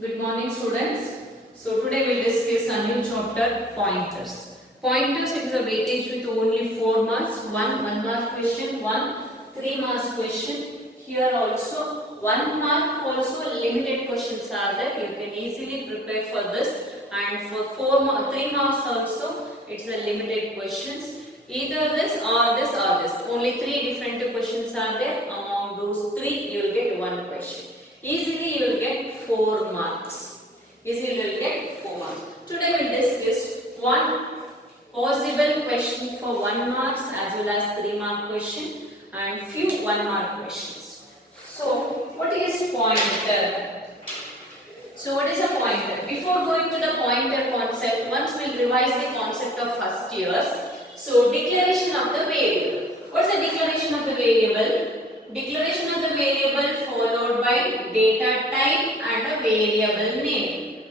Good morning students. So today we will discuss a new chapter, pointers. Pointers, it is a weightage with only 4 marks, 1 mark question, 3 marks question. Here also 1 mark also limited questions are there. You can easily prepare for this, and for 3 marks also it is a limited questions. Either this or this or this. Only 3 different questions are there. Among those 3 you will get 1 question. Easily you will get 4 marks. Easily you will get 4 marks. Today we will discuss one possible question for 1 marks as well as 3 mark question and few 1 mark questions. So what is pointer? So what is a pointer? Before going to the pointer concept, once we will revise the concept of first years. So declaration of the variable. What is the declaration of the variable? Declaration of the variable followed by data type and a variable name.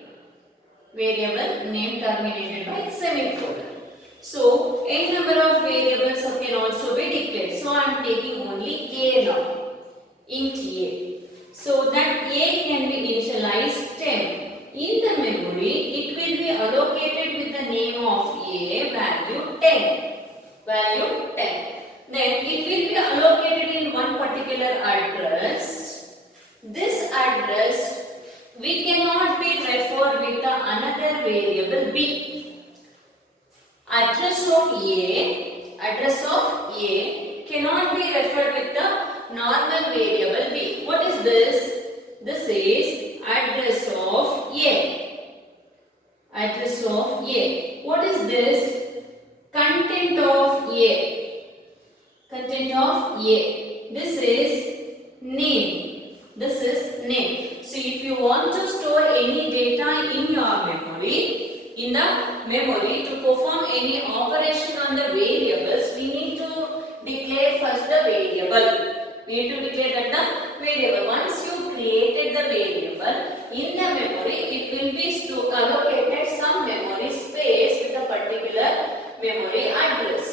Variable name terminated by semicolon. So n number of variables can also be declared. So I am taking only a now. Int a. So that a can be initialized 10. In the memory, it will be allocated with the name of a value 10. Value 10. Then it will be allocated in one particular address. This address we cannot be referred with the another variable b. Address of a cannot be referred with the normal variable b. What is this? This is address of a. Address of a. What is this? Content of a. Content of a. This is name. This is name. So if you want to store any data in your memory, to perform any operation on the variables, we need to declare first the variable. We need to declare that the variable. Once you created the variable, in the memory, it will be allocated some memory space with a particular memory address.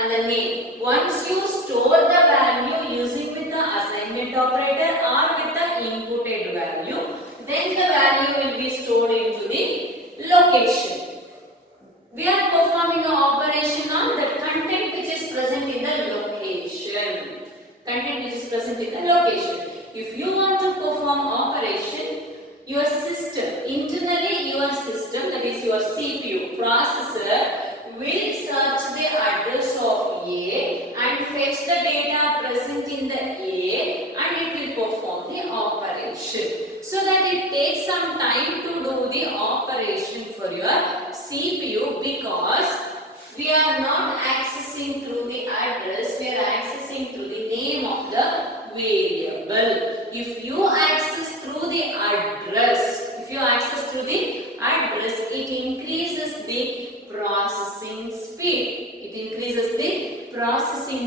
And the name. Once you store the value using with the assignment operator or with the inputted value, then the value will be stored into the location. We are performing an operation on the content which is present in the location. Content which is present in the location. If you want to perform operation, your system, internally your system, that is your CPU, processor, will search the address of A and fetch the data present in the A, and it will perform the operation. So that it takes some time to do the operation for your CPU, because we are not accessing through the address, we are accessing through the name of the variable. If you access through the address, it increases the processing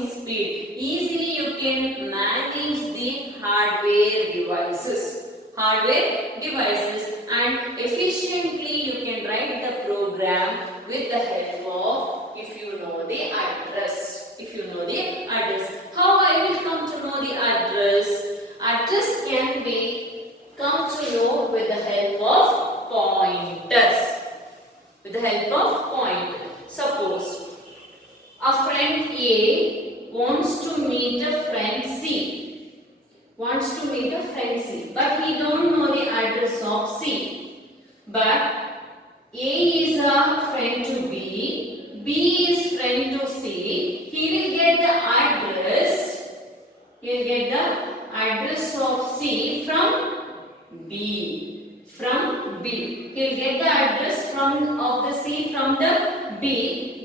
speed. Easily you can manage the hardware devices, and efficiently you can write the program with the help of, if you know the address. How I will come to know the address? Address can be come to know with the help of pointers. Suppose a friend A wants to meet a friend C. But he don't know the address of C. But A is a friend to B. B is friend to C. He will get the address of C from B. He will get the address of the C from the B.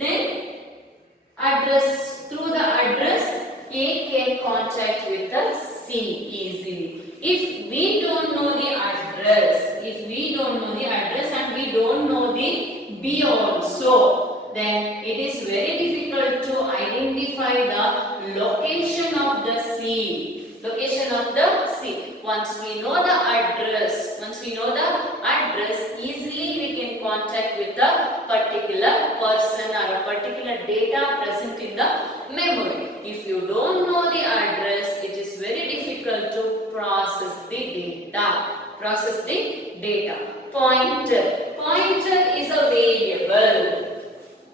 Then through the address, A can contact with the C easily. If we don't know the address, and we don't know the B also, then it is very difficult to identify the location of the C. Once we know the address, easily we can contact with the particular person or a particular data present in the memory. If you don't know the address, it is very difficult to process the data. Pointer. Pointer is a variable.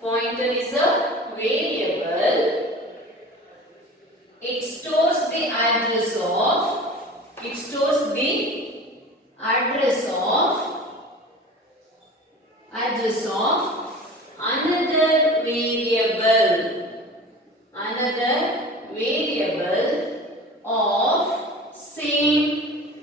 Pointer is a variable. It stores the address of another variable of same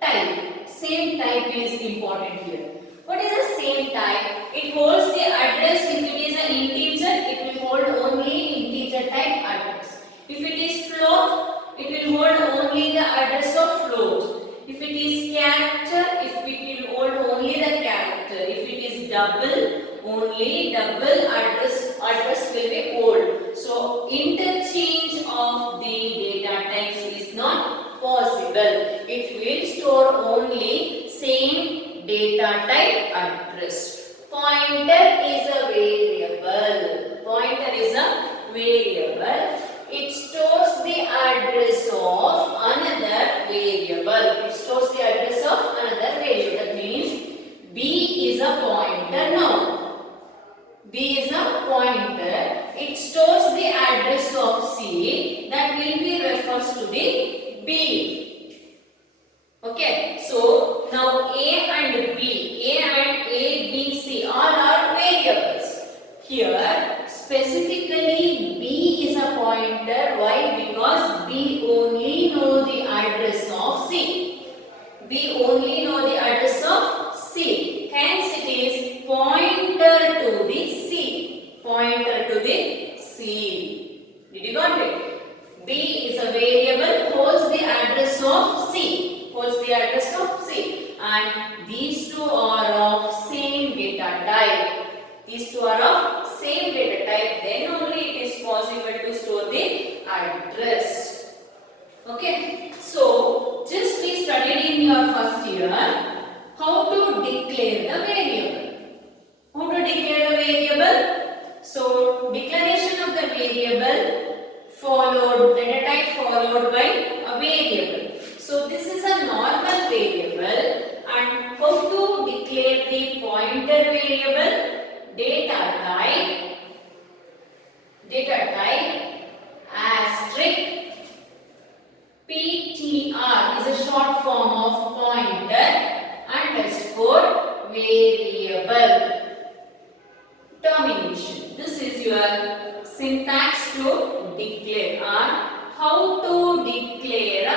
type. Same type is important here. What is the same type? It holds the address. If it is an integer, it will hold only integer type address. If it is float, it will hold only the address of float. If it is character, it will hold only the character. If it is double, only double address will be old. So interchange of the data types is not possible. It will store only same data type address. Pointer is a variable. It stores the address of another variable. That means B is a pointer now. B is a pointer. It stores the address of C. That will be refers to the B. Okay. So now A and B, C all are variables. Here specifically B is a pointer. Why? Because B only know the address of C. Hence it is pointer to the C. Did you got it? B is a variable, holds the address of C. And these two are of same data type. Then only it is possible to store the address. Okay. So just we studied in your first year how to declare the variable. So declaration of the variable data type followed by a variable. So this is a normal variable. And how to declare the pointer variable? Data type asterisk PTR is a short form of pointer underscore variable. Termination. This is your syntax to declare or how to declare a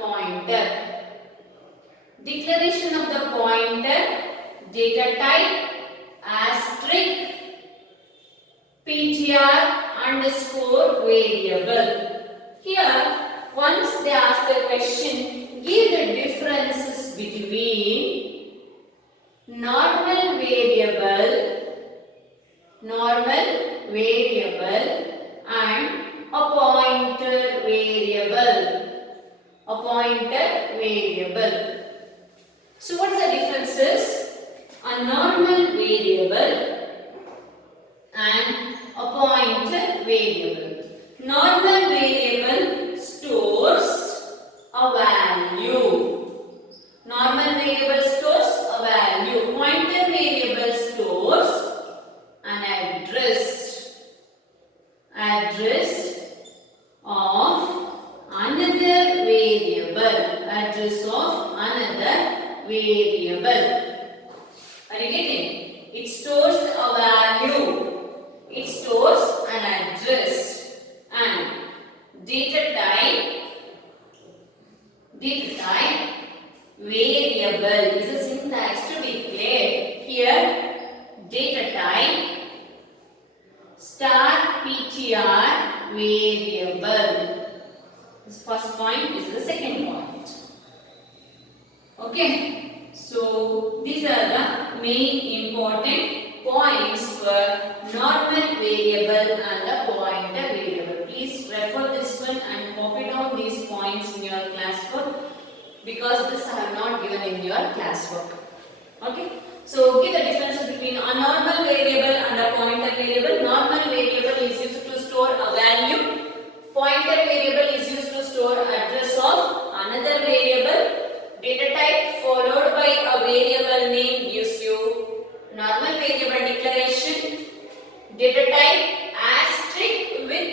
pointer. Declaration of the pointer, data type asterisk PTR underscore variable. Here, once they ask the question, give the differences between normal variable and a pointer variable. So what is the differences? A normal variable and a pointer variable. Normal variable stores a value. Pointer variable stores an address of another variable. Are you getting? It stores a value. It stores an address. And data type variable is a syntax to declare. Here data type star PTR variable. This first point is the second point. Okay. So these are the main important points for normal variable and the pointer variable. Please refer this one and copy down these points in your classwork because this I have not given in your classwork. Okay. So give the differences between a normal variable and a pointer variable. Normal variable is used to store a value. Pointer variable is used to store address of another variable.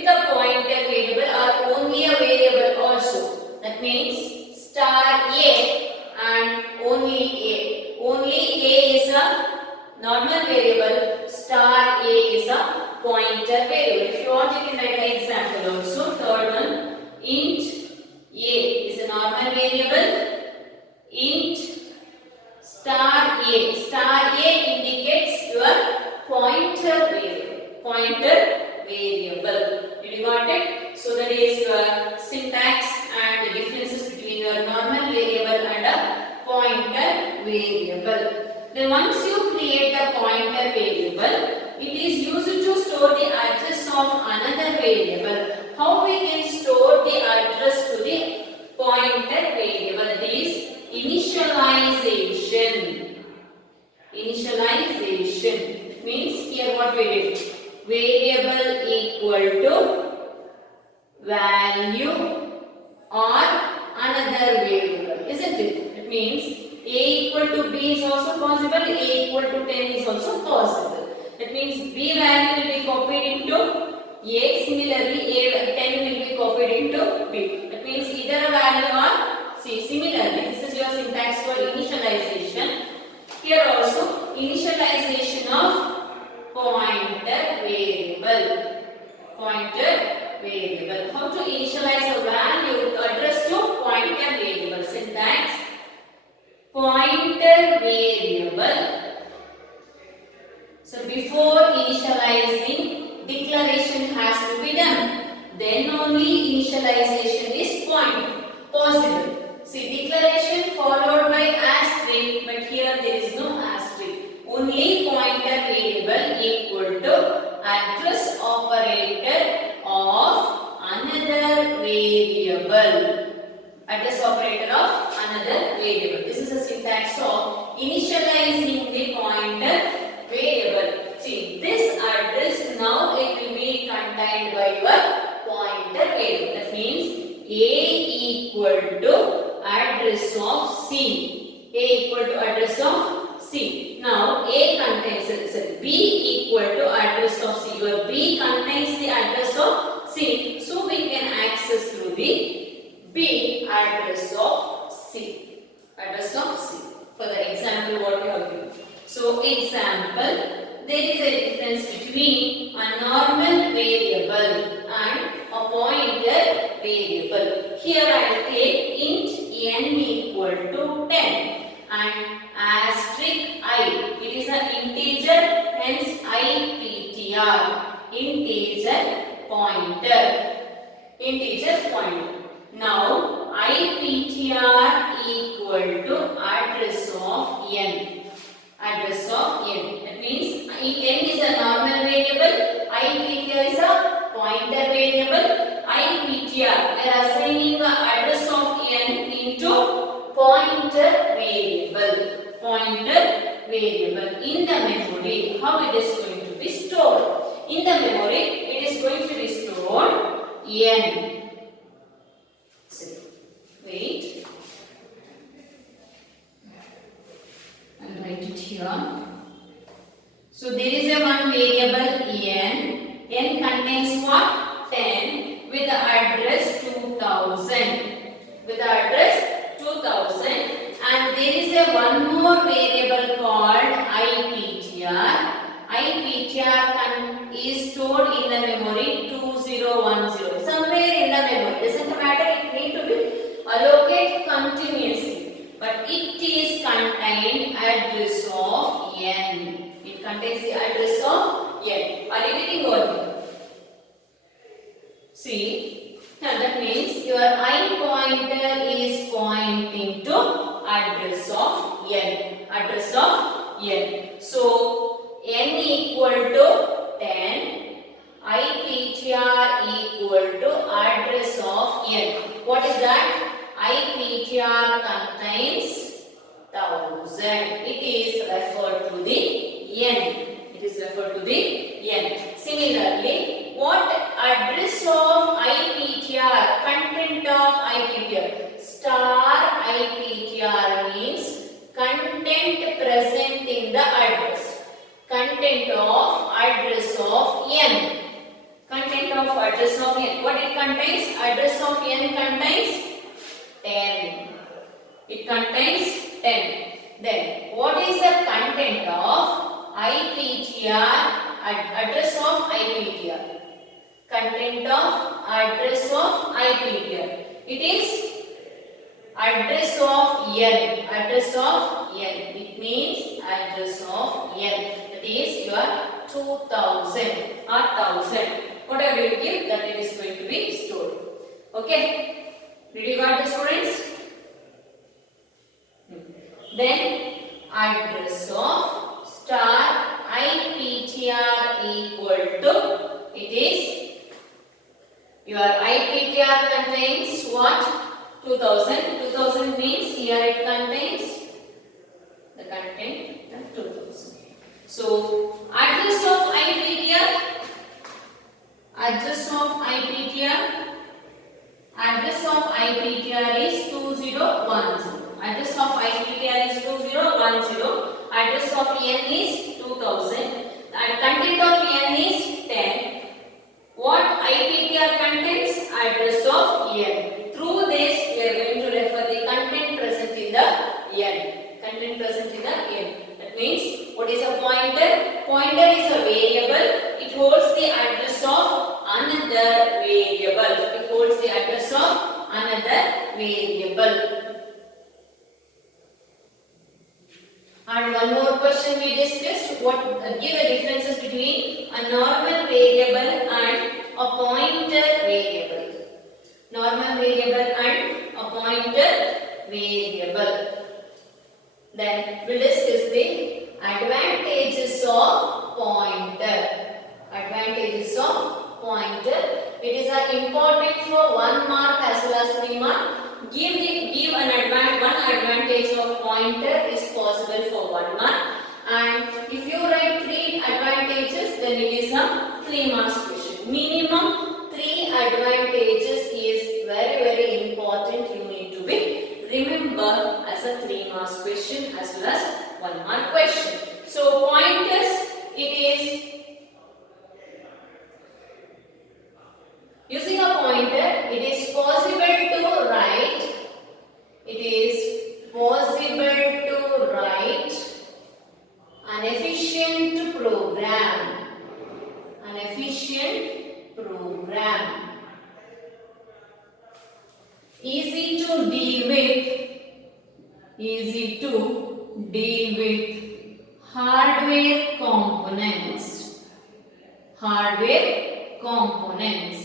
with a pointer variable or only a variable also. That means star A and only A. Only A is a normal variable, star A is a pointer variable. If you want, you can write an example also. Third one, int A is a normal variable, int star A. Star A indicates your pointer variable. Pointer variable. Did you got it? So that is your syntax and the differences between your normal variable and a pointer variable. Then once you create the pointer variable, it is used to store the address of another variable. How we can store the address to the pointer variable? That is initialization. Initialization means here what we did? Variable equal to value or another variable, isn't it? It means A equal to B is also possible, A equal to 10 is also possible. That means B value will be copied into A, similarly A 10 will be copied into B. That means either a value or C. Similarly, this is your syntax for initialization. Here also initialization of pointer variable. Pointer variable. How to initialize a value address to pointer variable? Syntax pointer variable. So before initializing, declaration has to be done. Then only initialization is possible. See, declaration followed by asterisk, but here there is no asterisk. Only pointer variable equal to address operator of another variable. Address operator of another variable. This is a syntax of initializing the pointer variable. See, this address now it will be contained by your pointer variable. That means A equal to address of C. A equal to address of C. Now A contains, B equal to address of C. Your B contains the address of C. So we can access through the B address of C. Address of C. For the example what we have given. So example, there is a difference between a normal variable and a pointer variable. Here I will take int n equal to 10 and asterisk I. It is an integer, hence IPTR. Integer pointer. Integer pointer. Now IPTR equal to address of n. Address of n. That means n is a normal variable, IPTR is a pointer variable. IPTR, we are assigning the address of n into pointer variable. Pointer variable. In the memory, how it is going to be stored? In the memory, it is going to be stored n. So, wait. I'll write it here. So there is a one variable n. N contains what? 10 with the address 2000. With the address 2000. And there is a one more variable called IPTR. IPTR is stored in the memory 2010. Somewhere in the memory. Doesn't matter, it need to be allocated continuously. But it is contained address of n. It contains the address of n. Are you getting what? See, that means your I pointer is pointing to address of n. Address of n. So n equal to 10. IPTR equal to address of n. What is that? IPTR contains 1000. It is referred to the n. It is referred to the n. Similarly, what address of IPTR? Content of IPTR. Star IPTR means content present in the address. Content of address of n. Content of address address of n. What it contains? Address of n contains 10. It contains 10. Then what is the content of IPTR? Address of IPTR. Content of address of IPTR. It is address of n. Address of n. It means address of n. That is your 2000 or 1000. Whatever you give, that it is going to be stored. Okay. Did you got the students? Then address of star IPTR equal to, it is your IPTR contains what? 2000. 2000 means here it contains the content of 2000. So address of IPTR, address of IPTR, address of IPTR is 2010. Address of IPTR is 2010. Address of n is 2000. And content of n is 10. What IPTR contains? Address of n. Through this, we are going to refer the content present in the n. Content present in the n. That means, what is a pointer? Pointer is a variable. It holds the address of another variable. It holds the address of another variable. And one more question we discussed. Give the differences between a normal variable and a pointer variable. Normal variable and a pointer variable. Then we will discuss the advantages of pointer. Advantages of pointer. It is important for 1 mark as well as 3 mark. Give one advantage of pointer is possible for 1 mark, and if you write 3 advantages, then it is a 3 marks question. Minimum 3 advantages is very important. You need to be remember as a 3 marks question as well as 1 mark question. So pointers, it is using a pointer, it is possible to write. It is possible to write an efficient program. An efficient program. Easy to deal with. Easy to deal with hardware components. Hardware components.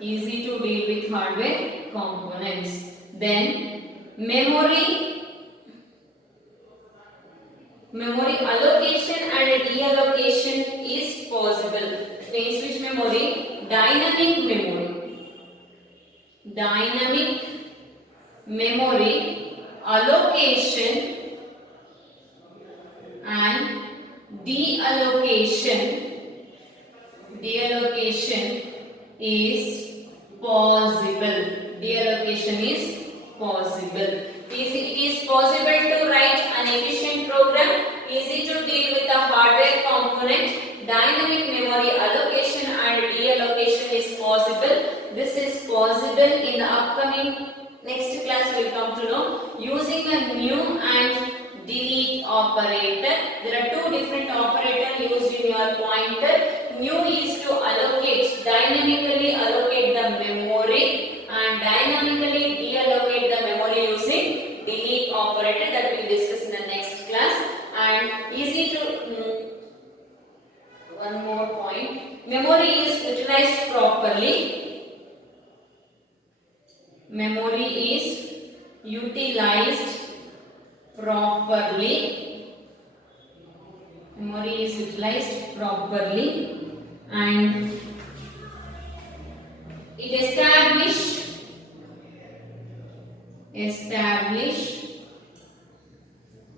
Easy to deal with hardware components. Then memory allocation and deallocation is possible. Means which memory? Dynamic memory. Dynamic memory allocation and deallocation. Deallocation is possible. Deallocation is possible. It is possible to write an efficient program, easy to deal with the hardware component, dynamic memory allocation and deallocation is possible. This is possible in the upcoming next class we will come to know. Using a new and delete operator. There are 2 different operators used in your pointer. New is to allocate, dynamically allocate the memory, and dynamically deallocate the memory using delete operator, that we will discuss in the next class. And easy to one more point, memory is utilized properly. Memory is utilized properly. Memory is utilized properly and it establish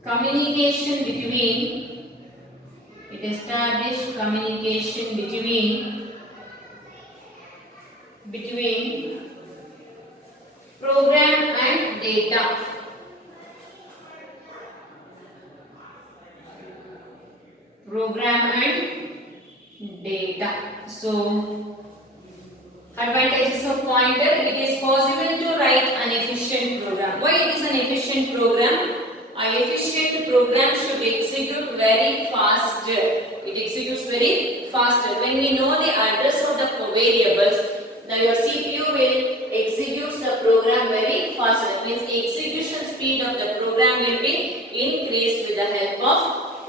communication between program and data. Program and data. So advantages of pointer: it is possible to write an efficient program. Why it is an efficient program? An efficient program should execute very faster. It executes very faster. When we know the address of the variables, then your CPU will execute the program very faster. That means the execution speed of the program will be increased with the help of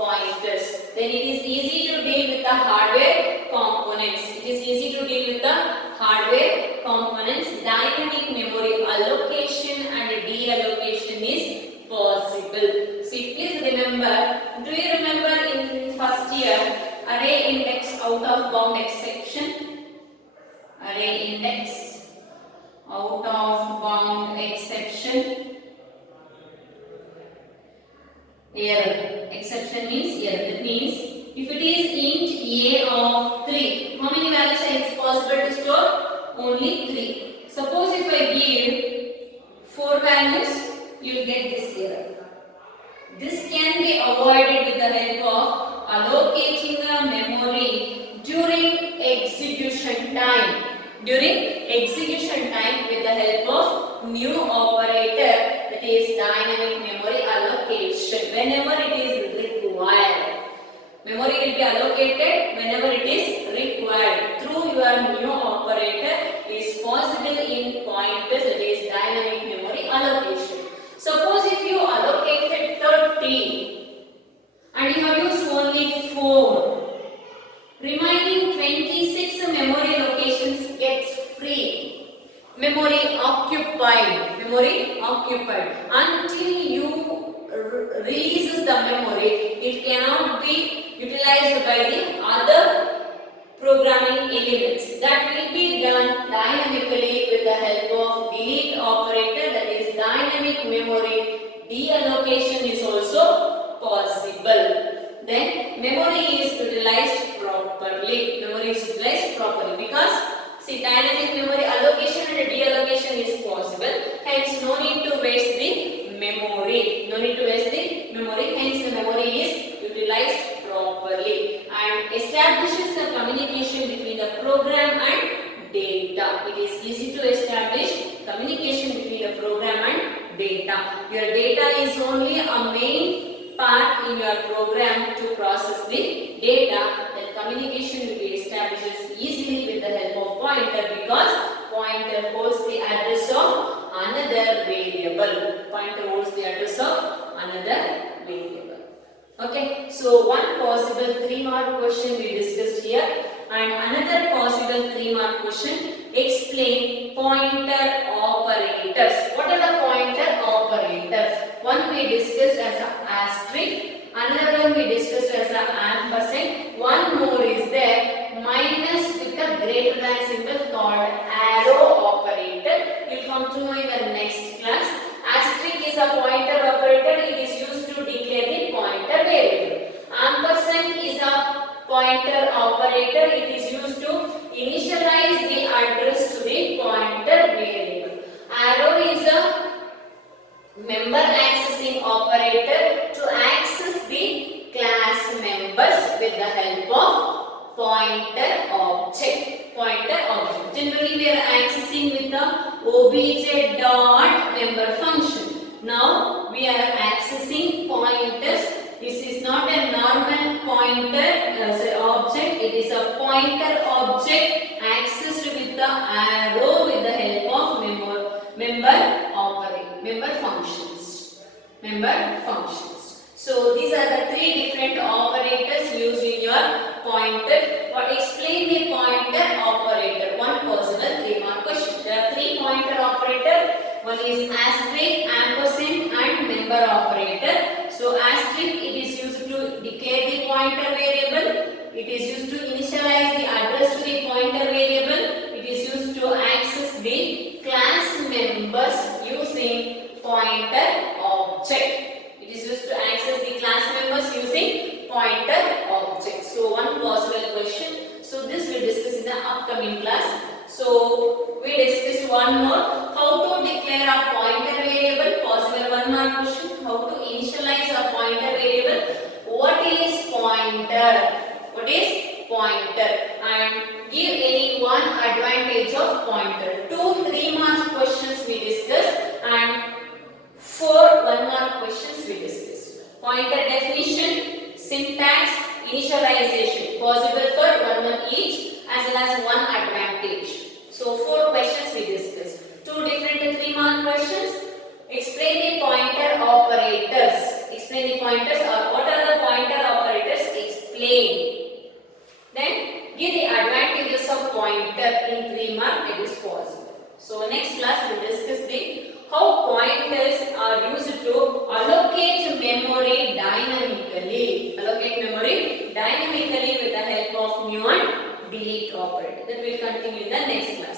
pointers. Then it is easy to deal with the hardware components. It is easy to deal with the hardware components. Dynamic memory allocation and deallocation is possible. See, please remember, do you remember in first year array index out of bound exception? Array index out of bound exception. Error. Exception means error. That means if it is int a of 3, how many values is possible to store? Only 3. Suppose if I give 4 values, you will get this error. This can be avoided with the help of allocating the memory during execution time. During execution time with the help of new operator, that is dynamic memory allocation. Whenever it is required, memory will be allocated whenever it is required through your new operator is possible in pointers, that is dynamic memory allocation. Suppose if you allocated 30 and you have used only 4, remaining 26 memory locations gets free. Memory occupied. Memory occupied. Until you releases the memory, it cannot be utilized by the other programming elements. That will be done dynamically with the help of delete operator, that is dynamic memory deallocation is also possible. Then memory is utilized properly. Memory is utilized properly because see, dynamic memory allocation and deallocation is possible. Hence, no need to waste the memory. No need to waste the memory. Hence, the memory is utilized properly and establishes the communication between the program and data. It is easy to establish communication between the program and data. Your data is only a main part in your program to process the data. That communication will be established easily with the help of pointer because pointer holds the address of another variable. Pointer holds the address of another variable. Okay, so one possible 3-mark question we discussed here and another possible 3-mark question. Explain pointer operators. What are the pointer operators? One we discussed as an asterisk, another one we discussed as an ampersand, one more is there, minus with a greater than symbol called arrow operator. You will come to know in the next class. Asterisk is a pointer operator. It is used to declare the pointer variable. Ampersand is a pointer operator. It is used to initialize the address to the pointer variable. Arrow is a member accessing operator to access the class members with the help of pointer object. Pointer object. Generally, we are accessing with the obj dot member function. Now we are accessing pointers. This is not a normal pointer object. It is a pointer object accessed with the arrow with the help of member functions. Member functions. So these are the 3 different operators used in your pointer. Explain the pointer operator. One possible 3-mark question. There are 3 pointer operator. One is asterisk, ampersand and member operator. So asterisk, it is used to declare the pointer variable. It is used to initialize the address to the pointer variable. It is used to access the class members using pointer object. It is used to access the class members using pointer object. So one possible question. So this we discuss in the upcoming class. So we discussed one more. How to declare a pointer variable. Possible 1-mark question. How to initialize a pointer variable. What is pointer? What is pointer and give any one advantage of pointer. 2 3-mark questions we discussed and 4 1-mark questions we discussed. Pointer definition, syntax, initialization possible for 1 each as well as 1 advantage. So 4 questions we discussed. 2 different 3-mark questions. Explain the pointer operators. Explain the pointers or what are the pointer operators? Explain. Then give the advantages of pointer in 3-mark. It is possible. So next class we will discuss the how pointers are used to allocate memory dynamically. Allocate memory dynamically with the help of new and delete operator. That will continue in the next class.